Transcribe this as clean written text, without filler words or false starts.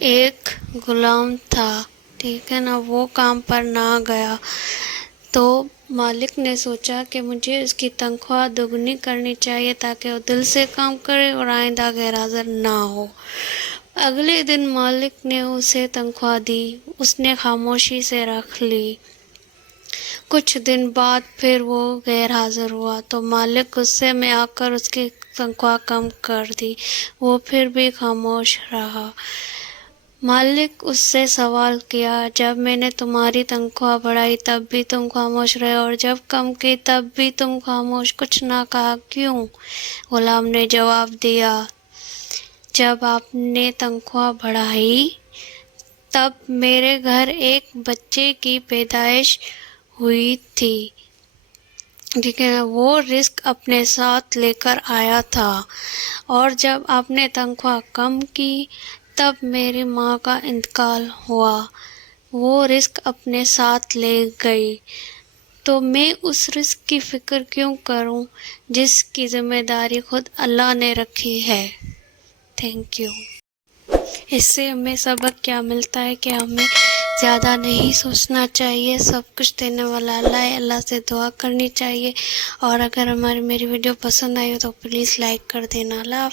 ایک غلام تھا، ٹھیک ہے نا، وہ کام پر نہ گیا تو مالک نے سوچا کہ مجھے اس کی تنخواہ دوگنی کرنی چاہیے تاکہ وہ دل سے کام کرے اور آئندہ غیر حاضر نہ ہو۔ اگلے دن مالک نے اسے تنخواہ دی، اس نے خاموشی سے رکھ لی۔ کچھ دن بعد پھر وہ غیر حاضر ہوا تو مالک غصے میں آ کر اس کی تنخواہ کم کر دی، وہ پھر بھی خاموش رہا۔ مالک اس سے سوال کیا، جب میں نے تمہاری تنخواہ بڑھائی تب بھی تم خاموش رہے اور جب کم کی تب بھی تم خاموش، کچھ نہ کہا، کیوں؟ غلام نے جواب دیا، جب آپ نے تنخواہ بڑھائی تب میرے گھر ایک بچے کی پیدائش ہوئی تھی، ٹھیک ہے، وہ رزق اپنے ساتھ لے کر آیا تھا، اور جب آپ نے تنخواہ کم کی تب میری ماں کا انتقال ہوا، وہ رزق اپنے ساتھ لے گئی، تو میں اس رزق کی فکر کیوں کروں جس کی ذمہ داری خود اللہ نے رکھی ہے۔ Thank you. اس سے ہمیں سبق کیا ملتا ہے کہ ہمیں زیادہ نہیں سوچنا چاہیے، سب کچھ دینے والا اللہ ہے، اللہ سے دعا کرنی چاہیے، اور اگر میری ویڈیو پسند آئی ہو تو پلیز لائک کر دینا۔ اللہ حافظ۔